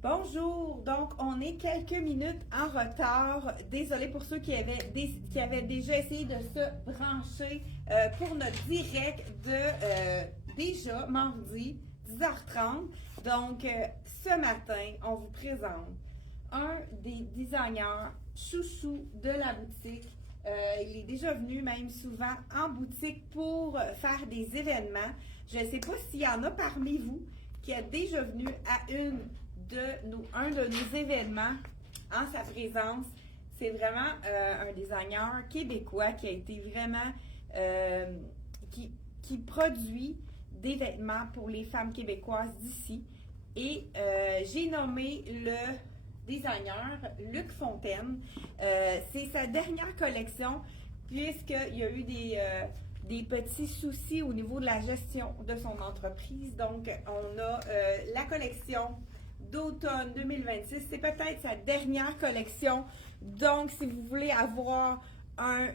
Bonjour, donc on est quelques minutes en retard. Désolée pour ceux qui avaient déjà essayé de se brancher pour notre direct de déjà mardi 10h30. Donc ce matin, on vous présente un des designers chouchous de la boutique. Il est déjà venu même souvent en boutique pour faire des événements. Je ne sais pas s'il y en a parmi vous qui est déjà venu à un de nos événements en sa présence. C'est vraiment un designer québécois qui a été vraiment qui produit des vêtements pour les femmes québécoises d'ici. Et j'ai nommé le designer Luc Fontaine. C'est sa dernière collection puisqu'il y a eu des petits soucis au niveau de la gestion de son entreprise. Donc, on a la collection d'automne 2026. C'est peut-être sa dernière collection. Donc, si vous voulez avoir un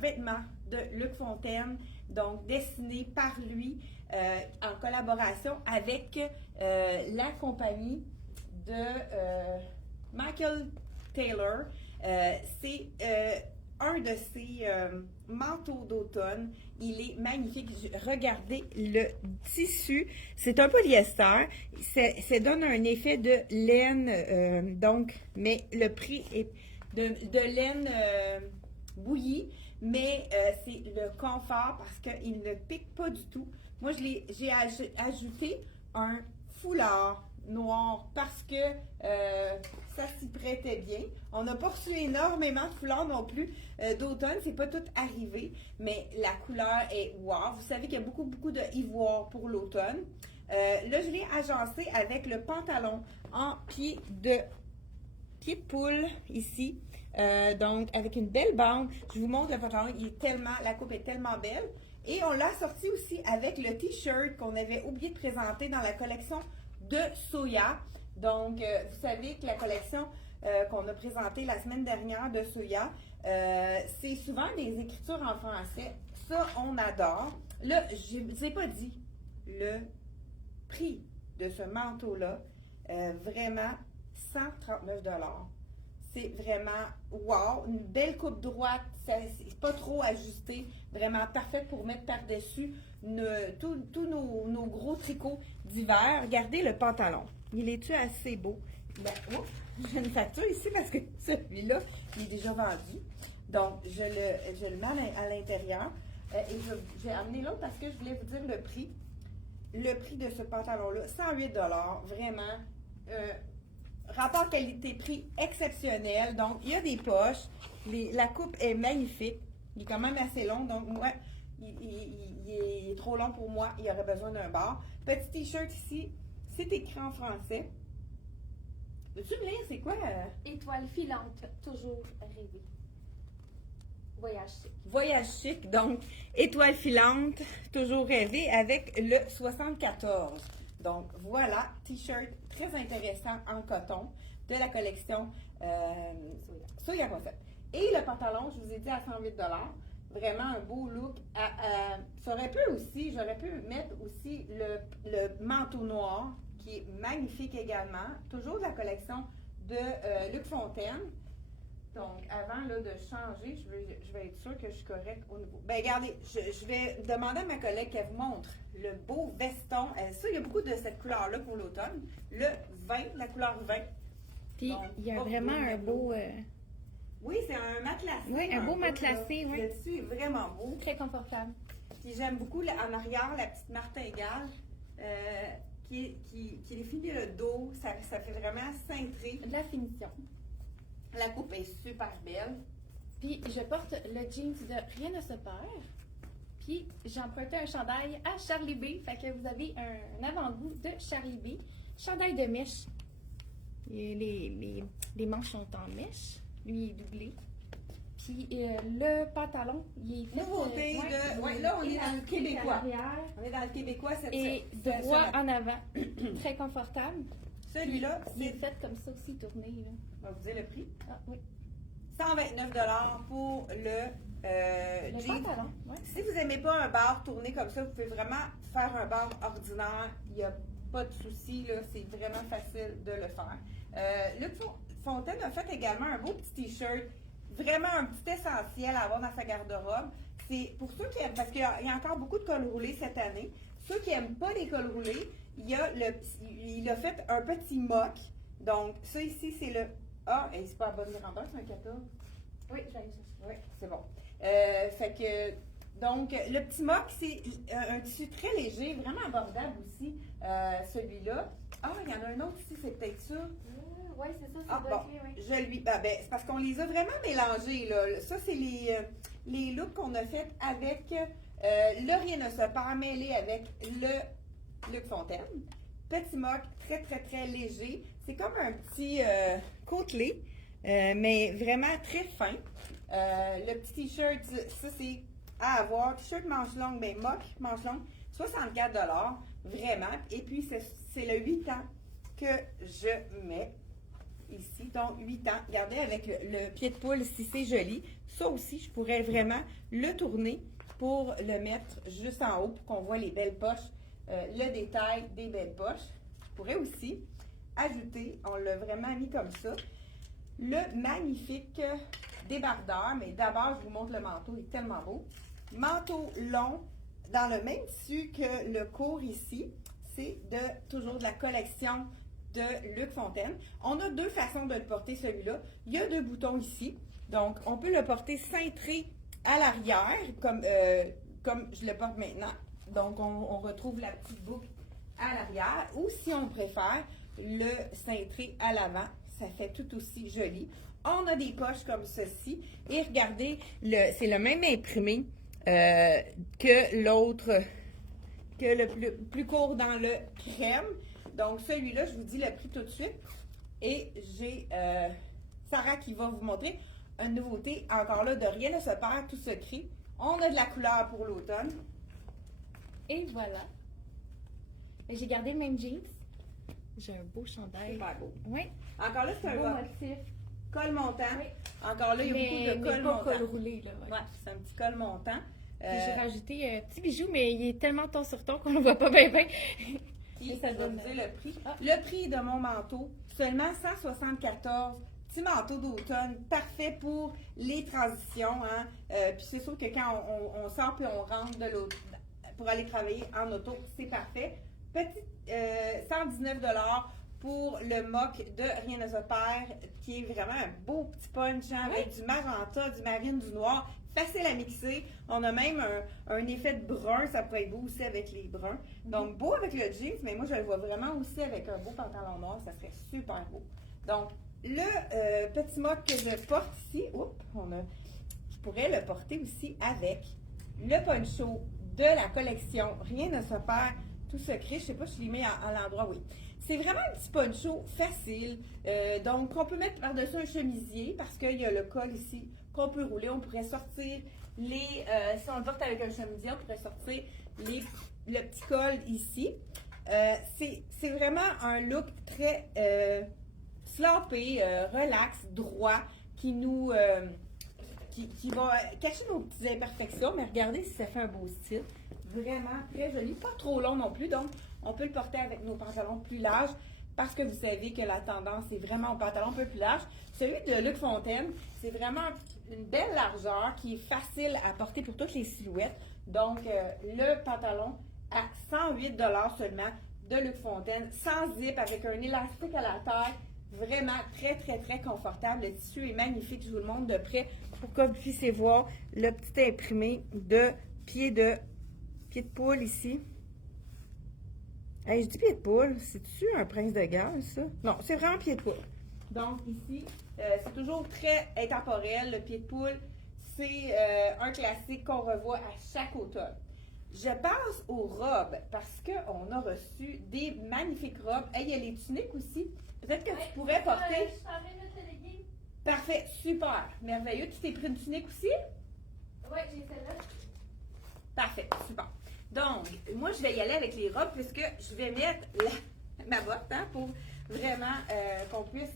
vêtement de Luc Fontaine, donc dessiné par lui en collaboration avec la compagnie de Michael Taylor. C'est un de ses manteaux d'automne. Il est magnifique. Regardez le tissu. C'est un polyester. Ça donne un effet de laine. Donc, mais le prix est de laine bouillie. Mais c'est le confort parce qu'il ne pique pas du tout. Moi, j'ai ajouté un foulard noir parce que ça s'y prêtait bien. On n'a pas reçu énormément de foulards non plus d'automne, c'est pas tout arrivé, mais la couleur est wow. Vous savez qu'il y a beaucoup de ivoire pour l'automne. Là, je l'ai agencé avec le pantalon en pied de poule ici. Donc, avec une belle bande. Je vous montre le pantalon, la coupe est tellement belle. Et on l'a sorti aussi avec le t-shirt qu'on avait oublié de présenter dans la collection de Soya. Donc, vous savez que la collection qu'on a présentée la semaine dernière de Soya, c'est souvent des écritures en français. Ça, on adore. Là, je ne vous ai pas dit le prix de ce manteau-là. Vraiment, 139 $. C'est vraiment wow, une belle coupe droite, c'est pas trop ajusté, vraiment parfaite pour mettre par-dessus tous nos gros tricots d'hiver. Regardez le pantalon, il est-tu assez beau? Ben, oh, j'ai une facture ici parce que celui-là, il est déjà vendu. Donc, je le mets à l'intérieur et j'ai amené l'autre parce que je voulais vous dire le prix. Le prix de ce pantalon-là, 108 $, vraiment. Rapport qualité-prix exceptionnel. Donc, il y a des poches. La coupe est magnifique. Il est quand même assez long. Donc, moi, il est trop long pour moi. Il aurait besoin d'un bar. Petit t-shirt ici. C'est écrit en français. Veux-tu me lire? C'est quoi? Étoile filante, toujours rêver. Voyage chic. Voyage chic. Donc, étoile filante, toujours rêver avec le 74. Donc, voilà, t-shirt très intéressant en coton de la collection Soya Concept. Et le pantalon, je vous ai dit à 108 $. Vraiment un beau look. J'aurais pu mettre aussi le manteau noir qui est magnifique également. Toujours de la collection de Luc Fontaine. Donc, avant là, de changer, je vais être sûre que je suis correcte au niveau. Ben, regardez, je vais demander à ma collègue qu'elle vous montre le beau veston. Ça, il y a beaucoup de cette couleur-là pour l'automne. Le vin, la couleur vin. Puis, donc, il y a vraiment un beau... Oui, c'est un matelassé. Oui, un beau matelassé, oui. Le tissu est vraiment beau. Très confortable. Puis, j'aime beaucoup en arrière la petite martingale qui définit le dos. Ça fait vraiment cintré. De la finition. La coupe est super belle. Puis je porte le jeans de Rien ne se perd. Puis j'ai emprunté un chandail à Charlie B. Fait que vous avez un avant-goût de Charlie B. Chandail de mèche. Et les manches sont en mèche. Lui, il est doublé. Puis le pantalon, il est fait... Nouveauté là, on est dans le québécois. On est dans le québécois cette Et droit en avant. Très confortable. Celui-là, Il est fait comme ça aussi, tourné. Là. On va vous dire le prix. Ah oui. 129 $ pour le jean. Pantalon, ouais. Si vous n'aimez pas un bar tourné comme ça, vous pouvez vraiment faire un bar ordinaire. Il y a pas de souci, là, c'est vraiment facile de le faire. Luc Fontaine a fait également un beau petit t-shirt, vraiment un petit essentiel à avoir dans sa garde-robe. C'est pour ceux qui aiment, parce qu'il y a encore beaucoup de cols roulés cette année, ceux qui n'aiment pas les cols roulés, il a fait un petit mock. Donc, ça ici, c'est le A, et c'est pas à bonne grandeur, c'est un 14. Oui, j'allais chercher. Oui, c'est bon. Fait que, donc, le petit mock, c'est un tissu très léger, vraiment abordable aussi, celui-là. Ah, il y en a un autre ici, c'est peut-être ça. Oui, c'est ça, c'est Ah, bloqué, bon, oui. c'est parce qu'on les a vraiment mélangés, là. Ça, c'est les looks qu'on a fait avec le Rien ne se perd mêlé avec le Luc Fontaine. Petit mock, très, très, très léger. C'est comme un petit côtelé, mais vraiment très fin. Le petit t-shirt, ça, c'est à avoir. T-shirt manche longue, mais mock, manche longue, 64 vraiment. Et puis, c'est le 8 ans que je mets ici. Donc, 8 ans. Regardez, avec le pied de poule, si c'est joli. Ça aussi, je pourrais vraiment le tourner pour le mettre juste en haut pour qu'on voit les belles poches, le détail des belles poches. Je pourrais aussi ajouter, on l'a vraiment mis comme ça, le magnifique débardeur. Mais d'abord, je vous montre le manteau, il est tellement beau. Manteau long, dans le même tissu que le court ici. C'est toujours de la collection de Luc Fontaine. On a deux façons de le porter, celui-là. Il y a deux boutons ici. Donc, on peut le porter cintré à l'arrière, comme je le porte maintenant. Donc, on retrouve la petite boucle à l'arrière. Ou si on préfère, le cintré à l'avant. Ça fait tout aussi joli. On a des poches comme ceci. Et regardez, c'est le même imprimé que l'autre, que le plus court dans le crème. Donc, celui-là, je vous dis le prix tout de suite. Et j'ai Sarah qui va vous montrer une nouveauté. Encore là, de rien ne se perd, tout se crée. On a de la couleur pour l'automne. Et voilà. Et j'ai gardé le même jeans. J'ai un beau chandail. Super beau. Oui. Encore là, c'est un Beau bas. motif. Col montant. Oui. Encore là, il y a beaucoup de col pas montant. col roulé, là. Ouais. Ouais, c'est un petit col montant. Puis j'ai rajouté un petit bijou, mais il est tellement ton sur ton qu'on le voit pas bien bien. Puis, ça je vais donne- vous dire le prix. Ah. Le prix de mon manteau, seulement 174. Petit manteau d'automne, parfait pour les transitions. Hein? Puis c'est sûr que quand on sort puis on rentre de l'auto pour aller travailler en auto, c'est parfait. Petit 119 pour le mock de Rien ne se perd, qui est vraiment un beau petit punch hein, avec du magenta, du marine, du noir. Facile à mixer. On a même un effet de brun, ça pourrait être beau aussi avec les bruns. Donc, beau avec le jeans, mais moi, je le vois vraiment aussi avec un beau pantalon noir, ça serait super beau. Donc, le petit mock que je porte ici, je pourrais le porter aussi avec le poncho de la collection Rien ne se perd, tout secret. Je sais pas si je l'ai mis à l'endroit, oui. C'est vraiment un petit poncho facile, donc on peut mettre par-dessus un chemisier parce qu'il y a le col ici qu'on peut rouler. On pourrait sortir si on le porte avec un chemisier, on pourrait sortir le petit col ici. C'est vraiment un look très sloppy, relax, droit, qui va cacher nos petites imperfections, mais regardez si ça fait un beau style. Vraiment très joli, pas trop long non plus, donc on peut le porter avec nos pantalons plus larges parce que vous savez que la tendance est vraiment au pantalon un peu plus large. Celui de Luc Fontaine, c'est vraiment une belle largeur qui est facile à porter pour toutes les silhouettes. Donc, le pantalon à 108 seulement de Luc Fontaine, sans zip, avec un élastique à la taille. Vraiment très, très, très confortable. Le tissu est magnifique. Je vous le montre de près pour que vous puissiez voir le petit imprimé de pied de poule ici. Hey, je dis pied de poule. C'est-tu un prince de Galles, ça? Non, c'est vraiment pied de poule. Donc, ici, c'est toujours très intemporel. Le pied de poule, c'est un classique qu'on revoit à chaque automne. Je passe aux robes parce qu'on a reçu des magnifiques robes. Hey, il y a les tuniques aussi. Peut-être que tu pourrais porter. Je suis en train de te léguer. Parfait, super, merveilleux. Tu t'es pris une tunique aussi? Oui, j'ai celle-là. Parfait, super. Donc, moi, je vais y aller avec les robes puisque je vais mettre ma botte hein, pour vraiment qu'on puisse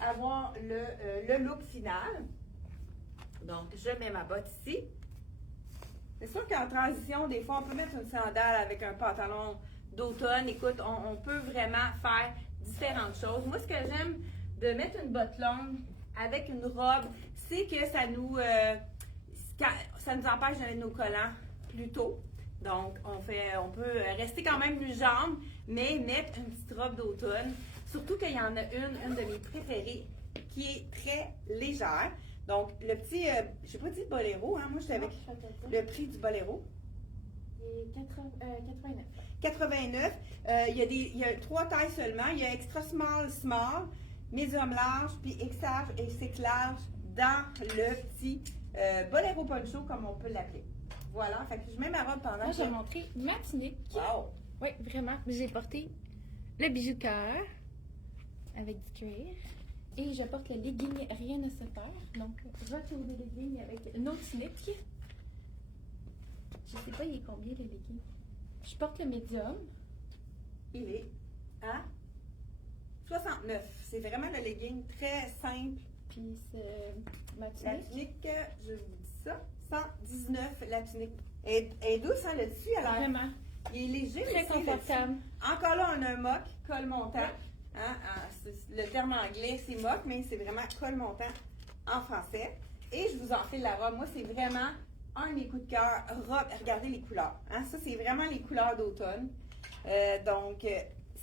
avoir le look final. Donc, je mets ma botte ici. C'est sûr qu'en transition, des fois, on peut mettre une sandale avec un pantalon d'automne. Écoute, on peut vraiment faire différentes choses. Moi, ce que j'aime de mettre une botte longue avec une robe, c'est que ça nous empêche de mettre nos collants plus tôt. Donc, on peut rester quand même nu jambes, mais mettre une petite robe d'automne. Surtout qu'il y en a une de mes préférées, qui est très légère. Donc, le petit, je n'ai pas dit boléro, hein, moi j'étais avec le prix du boléro. Et 89. 89. Il y a 3 tailles seulement. Il y a extra small, small, medium large, puis extra large dans le petit boléro poncho, comme on peut l'appeler. Voilà, fait que je mets ma robe pendant Moi, je vais montrer ma tunique. Wow! Oui, vraiment. J'ai porté le bijou de cœur avec du cuir. Et je porte le legging Rien ne se perd. Donc, retour de legging avec nos tuniques. Je sais pas, il est combien le legging? Je porte le médium. Il est à 69. C'est vraiment le legging très simple. Puis, c'est ma La tunique. tunique, je vous dis ça, 119 la tunique. Elle est douce, hein, le dessus, elle a l'air. Vraiment. Il est léger, Très mais c'est le confortable. dessus. Encore là, on a un mock, col montant. Hein, le terme anglais, c'est mock, mais c'est vraiment col montant en français. Et je vous enfile la robe. Moi, c'est vraiment un de mes coups de cœur. Robe, regardez les couleurs. Hein, ça, c'est vraiment les couleurs d'automne. Donc,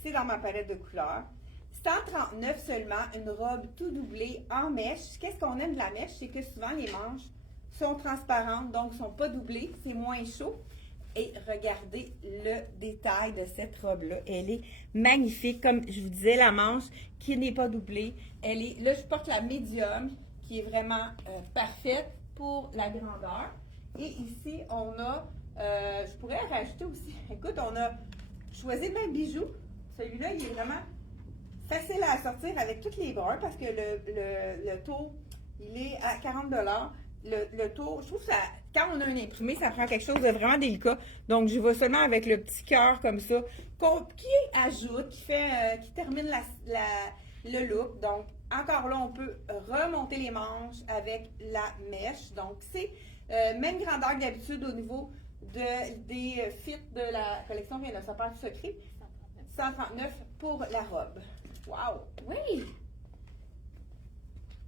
c'est dans ma palette de couleurs. 139 seulement, une robe tout doublée en mèche. Qu'est-ce qu'on aime de la mèche? C'est que souvent, les manches sont transparentes, donc ne sont pas doublées. C'est moins chaud. Et regardez le détail de cette robe-là. Elle est magnifique. Comme je vous disais, la manche qui n'est pas doublée. Là, je porte la médium qui est vraiment parfaite pour la grandeur. Et ici, on a, je pourrais rajouter aussi, écoute, on a choisi le même bijou. Celui-là, il est vraiment facile à sortir avec tous les bruns parce que le taux, il est à 40 $. Le taux, je trouve que ça, quand on a un imprimé, ça prend quelque chose de vraiment délicat. Donc, je vais seulement avec le petit cœur comme ça, qui ajoute, qui termine le look. Donc, encore là, on peut remonter les manches avec la mèche. Donc, c'est même grandeur que d'habitude au niveau des fits de la collection Rien ne se perd tout secret. 139 pour la robe. Wow! Oui!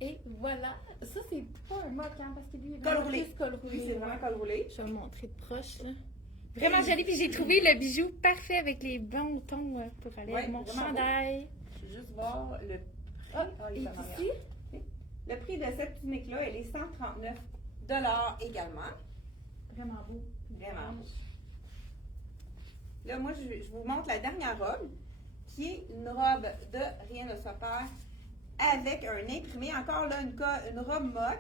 Et voilà. Ça, c'est pas un mock, hein, parce que lui, il est vraiment Col roulé. plus col roulé. Oui, c'est vraiment col roulé. Je vais vous montrer de proche, là. Vraiment joli. Puis j'ai trouvé le bijou parfait avec les bons tons pour aller avec mon vraiment chandail. Je vais juste voir le prix. Ah, il et est en arrière. ici, Le prix de cette tunique-là, elle est 139 $ également. vraiment beau. Vraiment beau. Là, moi, je vous montre la dernière robe, qui est une robe de Rien ne se perd avec un imprimé. Encore là, une robe mock.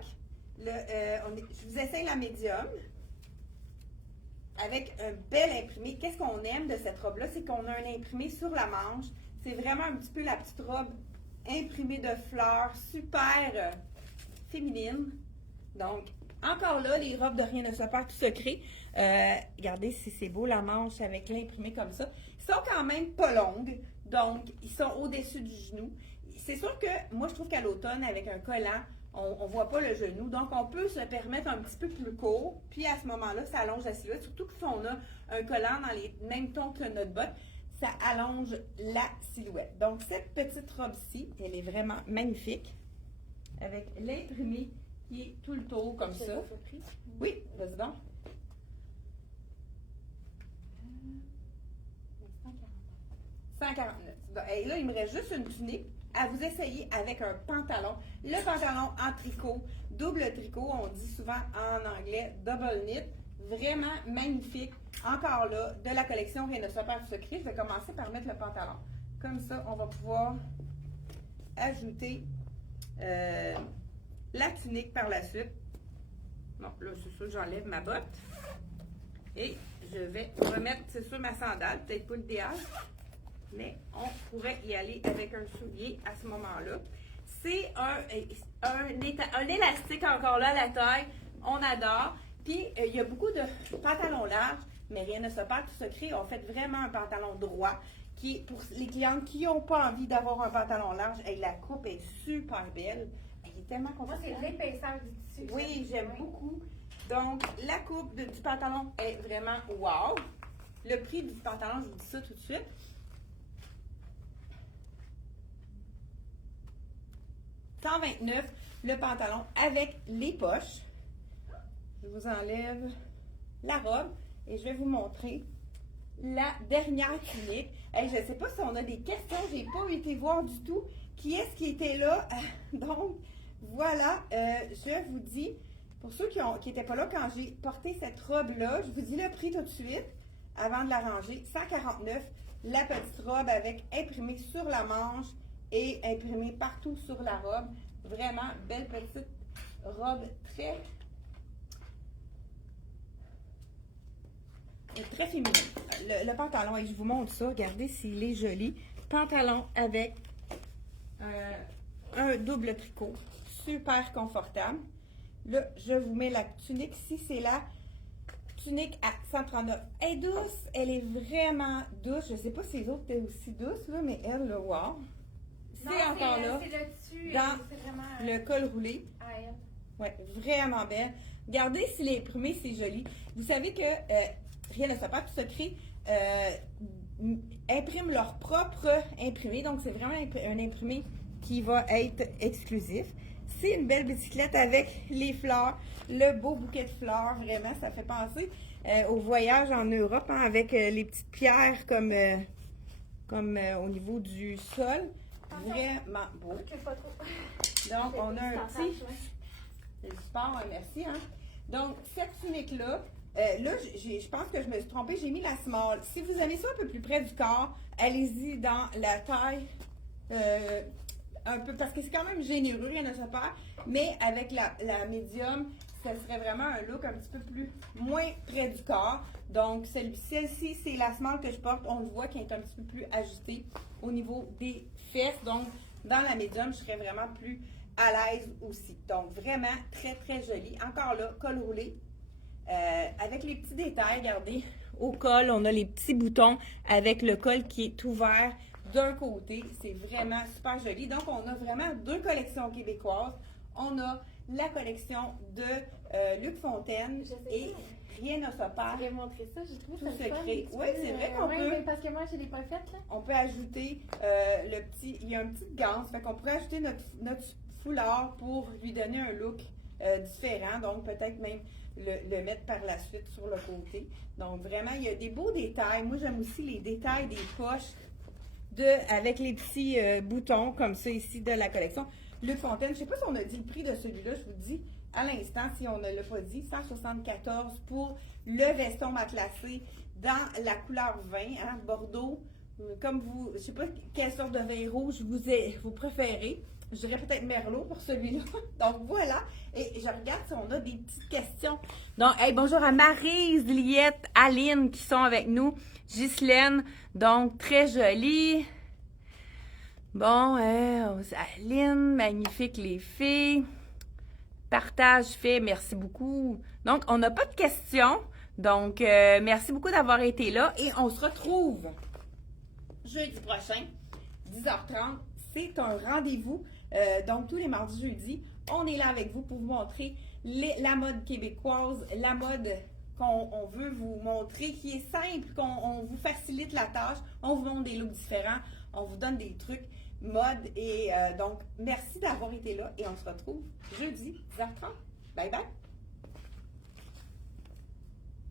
Je vous essaye la médium avec un bel imprimé. Qu'est-ce qu'on aime de cette robe-là? C'est qu'on a un imprimé sur la manche. C'est vraiment un petit peu la petite robe imprimée de fleurs, super féminine. Donc, encore là, les robes de Rien ne se perd tout secret. Regardez si c'est beau la manche avec l'imprimé comme ça. Ils sont quand même pas longues, donc ils sont au-dessus du genou. C'est sûr que moi, je trouve qu'à l'automne, avec un collant, on ne voit pas le genou. Donc, on peut se permettre un petit peu plus court. Puis, à ce moment-là, ça allonge la silhouette. Surtout que si on a un collant dans les mêmes tons que notre botte, ça allonge la silhouette. Donc, cette petite robe-ci, elle est vraiment magnifique. Avec l'imprimé qui est tout le tour comme ça. Oui, vas-y donc. 149. Et là, il me reste juste une tunique à vous essayer avec un pantalon. Le pantalon en tricot, double tricot, on dit souvent en anglais double knit. Vraiment magnifique. Encore là, de la collection Rien ne se perd tout secret. Je vais commencer par mettre le pantalon. Comme ça, on va pouvoir ajouter la tunique par la suite. Bon, là, c'est sûr, j'enlève ma botte. Et je vais remettre, c'est sûr, ma sandale. Peut-être pas l'idéal, mais on pourrait y aller avec un soulier à ce moment-là. C'est un élastique encore là à la taille. On adore. Puis, il y a beaucoup de pantalons larges, mais Rien ne se perd tout secret. On fait vraiment un pantalon droit qui est pour les clientes qui n'ont pas envie d'avoir un pantalon large. Et la coupe est super belle. Elle est tellement Moi, confortable. c'est l'épaisseur du tissu. Oui, j'aime beaucoup. Donc, la coupe du pantalon est vraiment wow. Le prix du pantalon, je vous dis ça tout de suite. $129 le pantalon avec les poches. Je vous enlève la robe et je vais vous montrer la dernière tunique. Hey, je ne sais pas si on a des questions, je n'ai pas été voir du tout. Qui est-ce qui était là? Donc, voilà, je vous dis, pour ceux qui n'étaient pas là quand j'ai porté cette robe-là, je vous dis le prix tout de suite, avant de la ranger. $149, la petite robe avec imprimé sur la manche et imprimé partout sur la robe. Vraiment belle petite robe très féminine. Le pantalon, et je vous montre ça, regardez s'il est joli. Pantalon avec un double tricot, super confortable. Là, je vous mets la tunique. Ici, c'est la tunique à 139. Elle est douce, elle est vraiment douce. Je ne sais pas si les autres étaient aussi douces, là, mais elle, là, wow. C'est encore là, C'est le dessus, dans c'est vraiment le col roulé. à elle. Oui, vraiment belle. Regardez s'il est imprimé, c'est joli. Vous savez que Rien ne se perd, tout secret impriment leur propre imprimé. Donc, c'est vraiment un imprimé qui va être exclusif. C'est une belle bicyclette avec les fleurs, le beau bouquet de fleurs. Vraiment, ça fait penser au voyage en Europe, hein, avec les petites pierres comme au niveau du sol. Vraiment beau. Pas trop. Donc, on a un petit... C'est du sport, merci. Hein? Donc, cette tunique-là, là, je pense que je me suis trompée, j'ai mis la small. Si vous aimez ça un peu plus près du corps, allez-y dans la taille un peu, parce que c'est quand même généreux, rien ne se perd, mais avec la médium, ça serait vraiment un look un petit peu plus, moins près du corps. Donc, celle-ci, c'est la small que je porte, on le voit qui est un petit peu plus ajustée au niveau des fesses. Donc, dans la médium, je serais vraiment plus à l'aise aussi. Donc, vraiment très, très joli. Encore là, col roulé. Avec les petits détails, regardez, au col, on a les petits boutons avec le col qui est ouvert d'un côté. C'est vraiment super joli. Donc, on a vraiment deux collections québécoises. On a la collection de Luc Fontaine et Rien ne se perd. Je vais montrer ça, j'ai trouvé Tout ça se le fun, crée. un petit Oui, peu, c'est vrai qu'on ouais, peut. mais parce que moi, j'ai les pas faites, là. On peut ajouter le petit, il y a un petit ganse, fait qu'on pourrait ajouter notre foulard pour lui donner un look différent, donc peut-être même le mettre par la suite sur le côté. Donc vraiment, il y a des beaux détails. Moi, j'aime aussi les détails des poches avec les petits boutons comme ça ici de la collection. Luc Fontaine, je ne sais pas si on a dit le prix de celui-là, je vous dis à l'instant, si on ne l'a pas dit, 174 pour le veston matelassé dans la couleur vin, hein, Bordeaux. Comme vous, je ne sais pas quelle sorte de vin rouge vous préférez. Je dirais peut-être Merlot pour celui-là. Donc voilà. Et je regarde si on a des petites questions. Donc, hey, bonjour à Maryse, Liette, Aline qui sont avec nous. Ghislaine, donc très jolie. Bon, Aline, magnifique les filles. Partage fait, merci beaucoup. Donc, on n'a pas de questions. Donc, merci beaucoup d'avoir été là. Et on se retrouve jeudi prochain, 10h30. C'est un rendez-vous. Donc, tous les mardis, jeudis, on est là avec vous pour vous montrer la mode québécoise, la mode qu'on veut vous montrer, qui est simple, qu'on vous facilite la tâche. On vous montre des looks différents. On vous donne des trucs mode. Et donc, merci d'avoir été là. Et on se retrouve jeudi, 10h30. Bye bye!